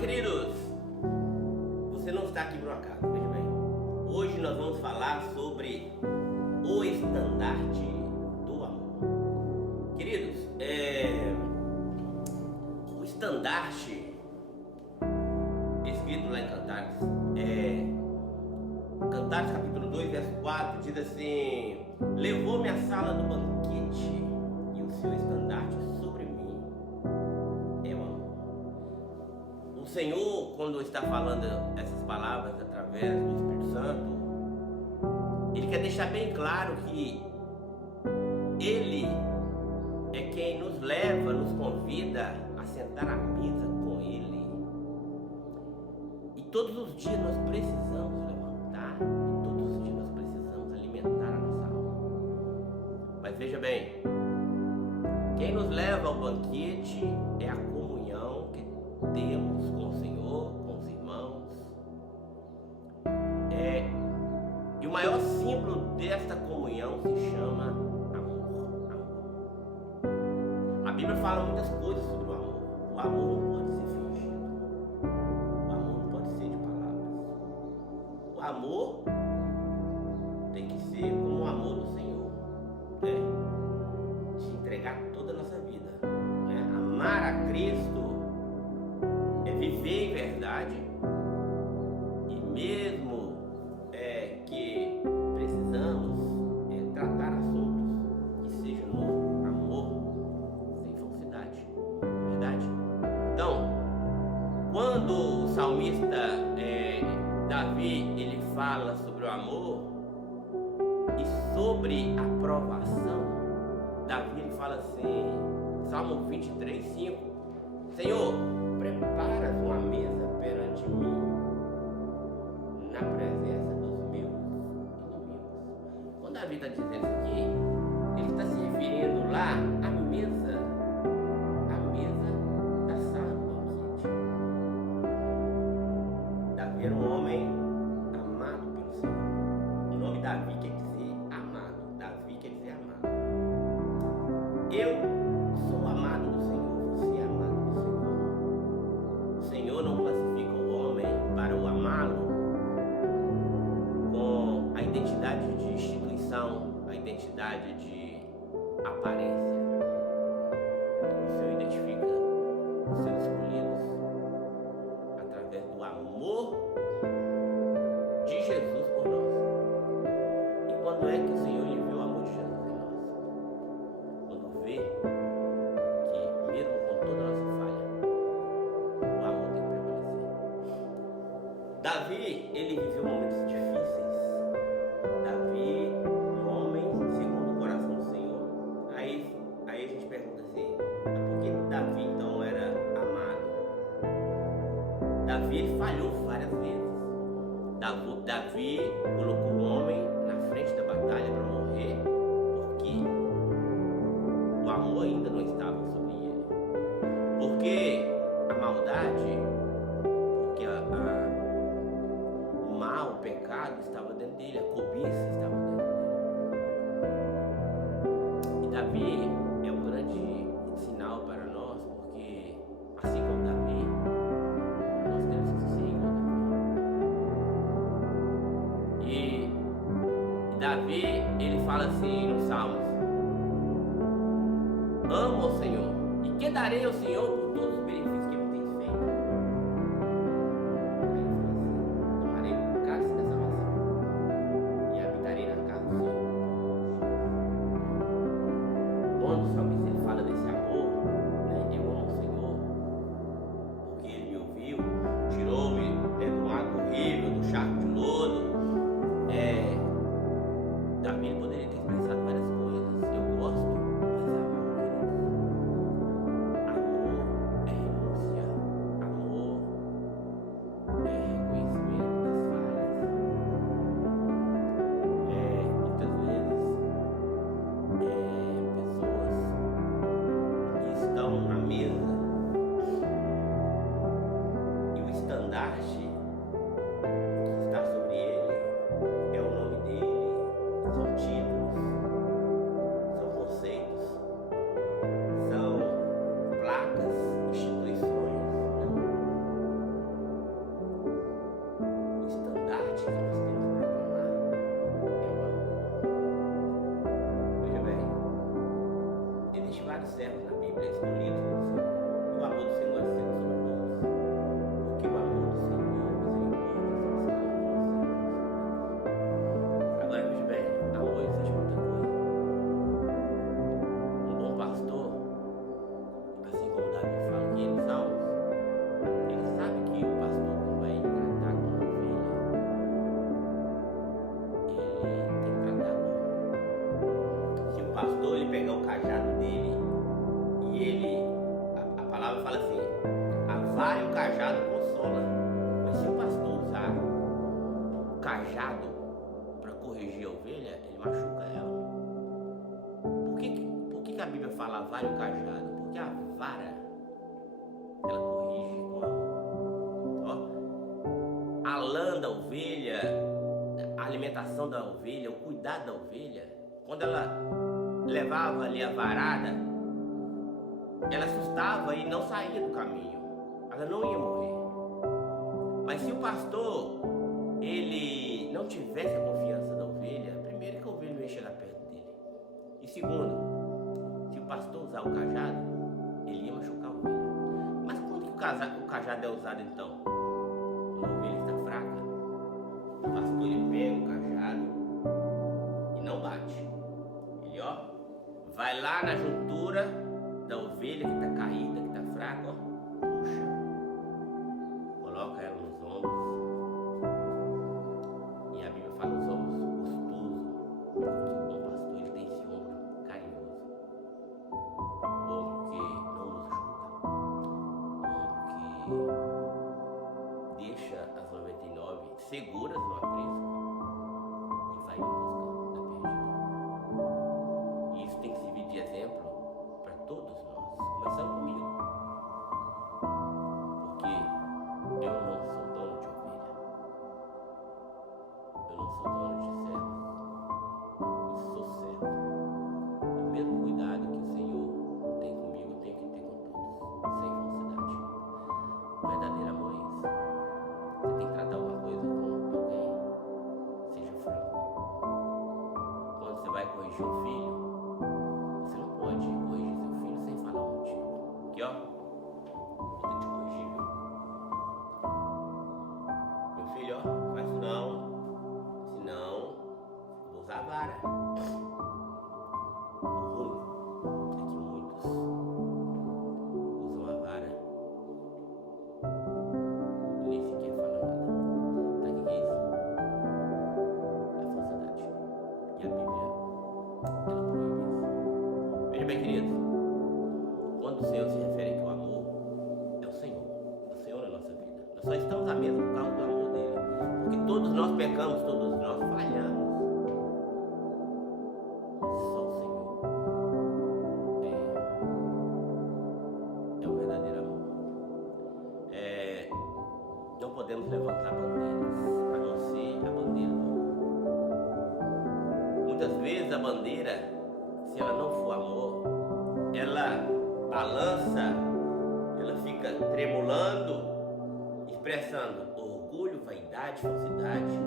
queridos, você não está aqui por um acaso, veja bem. Hoje nós vamos falar sobre o estandarte do amor. Queridos, o estandarte escrito lá em Cantares, Cantares capítulo 2, verso 4, diz assim: levou-me à sala do banquete e o seu estandarte sobre mim é o amor. O Senhor, quando está falando essas palavras através do Espírito Santo, Ele quer deixar bem claro que Ele é quem nos leva, nos convida a sentar à mesa com Ele. E todos os dias nós precisamos levantar, e todos os dias nós precisamos alimentar a nossa alma. Mas veja bem, quem nos leva ao banquete é a comunhão que temos com o Senhor, com os irmãos. E o maior símbolo desta comunhão se chama amor. A Bíblia fala muitas coisas sobre o amor. O amor não pode ser fingido. O amor não pode ser de palavras. O amor tem que ser como o amor do Senhor, né? De entregar toda a nossa vida, né? Amar a Cristo é viver em verdade, e mesmo que precisamos tratar assuntos que sejam no amor, sem falsidade, é verdade? Então, quando o salmista Davi, ele fala sobre o amor e sobre a provação, Davi ele fala assim, Salmo 23, 5: Senhor, preparas uma mesa perante mim na presença dos meus inimigos. Quando Davi está dizendo isso aqui, ele está se referindo lá à mesa da sala do banquete. Davi era um homem amado pelo Senhor. O nome Davi quer dizer amado. Davi quer dizer amado. Eu sou amado do Senhor, você é amado do Senhor. O Senhor não classifica o homem para o amá-lo com a identidade de instituição, a identidade de aparência. O Senhor identifica os seus escolhidos através do amor de Jesus por nós. E quando é que o Senhor enviou o amor de Jesus em nós? Quando vê que mesmo com toda a nossa falha, o amor tem que prevalecer. Davi, ele viveu momentos difíceis. Davi, um homem segundo o coração do Senhor. Aí a gente pergunta assim, por que Davi então era amado? Davi, ele falhou várias vezes. Davi colocou o homem na frente da batalha para morrer, porque o amor ainda não estava sobre ele. Porque a maldade, porque o mal, o pecado estava dentro dele, a cobiça estava dentro dele. E Davi é um grande sinal para nós, porque assim como Davi, nós temos que ser igual a Davi. E Davi, ele fala assim nos Salmos: amo ao Senhor, e que darei ao Senhor por todos os benefícios que Ele tem feito. Aí ele fala assim: tomarei o cálice da salvação e habitarei na casa do Senhor. Quando o salmista ele fala desse amor, né, eu amo o Senhor, porque Ele me ouviu, tirou-me do lago horrível, do charco de lodo. Davi ele poderia ter expressado várias coisas. Eu gosto, mas é amor, queridos. Amor é renúncia. Amor é reconhecimento das falhas. Muitas vezes pessoas que estão na mesa e o estandarte que está sobre ele é o nome dele. São títulos, são conceitos, são placas, instituições. Não. servos na Bíblia, escolhidos pelo Senhor. E o amor do Senhor é sempre sobre todos. Porque o amor do Senhor é misericórdia. Agora veja bem, amor exige muita coisa. Um bom pastor, assim como Davi fala aqui em Salmos, ele sabe que o pastor, quando vai tratar com uma ovelha, ele tem que tratar com. Se o pastor ele pegar o cajado dele e ele, a palavra fala assim, a vara e o cajado consola. Mas se o pastor usar o cajado para corrigir a ovelha, ele machuca ela. Por que a Bíblia fala a vara e o cajado? Porque a vara, ela corrige com amor. Ó, a lã da ovelha, a alimentação da ovelha, o cuidado da ovelha, quando ela levava ali a varada, ela assustava e não saía do caminho, ela não ia morrer. Mas se o pastor ele não tivesse a confiança da ovelha, primeiro que a ovelha não ia chegar perto dele, e segundo, se o pastor usar o cajado, ele ia machucar a ovelha. Mas quando que o cajado é usado então? Quando a ovelha está fraca, o pastor ele pega o cajado e não bate. Ele vai lá na juntura da ovelha que está caída, que está fraca, puxa, coloca ela nos ombros. E a Bíblia fala os ombros gostosos, porque o bom pastor ele tem esse ombro carinhoso, o ombro que não nos julga, o ombro que deixa as 99 seguras no aprisco e vai em busca da perdida. E isso tem que servir de exemplo para todos nós, começando comigo, porque eu não sou dono de ovelha, eu não sou dono de servo, eu sou servo. E o mesmo cuidado que o Senhor tem comigo, eu tenho que ter com todos, sem falsidade. O verdadeiro amor é isso. Você tem que tratar alguma coisa com alguém, seja franco. Quando você vai corrigir um filho, você não pode corrigir seu filho sem falar um motivo. Aqui, vou ter que te corrigir, viu? Meu filho, faz isso não, senão eu vou usar a vara. O ruim é que muitos usam a vara e nem sequer falam nada. Sabe o que é isso? É falsidade. E a Bíblia, ela proíbe isso. Veja bem, queridos, quando o Senhor se refere aqui ao amor, é o Senhor na nossa vida. Nós só estamos à mesa por causa do amor dele, porque todos nós pecamos, todos nós falhamos. E só o Senhor é o verdadeiro amor. Não podemos levantar bandeiras, a não ser a bandeira do amor. Muitas vezes a bandeira, se ela não for amor, ela balança, ela fica tremulando, expressando orgulho, vaidade, falsidade.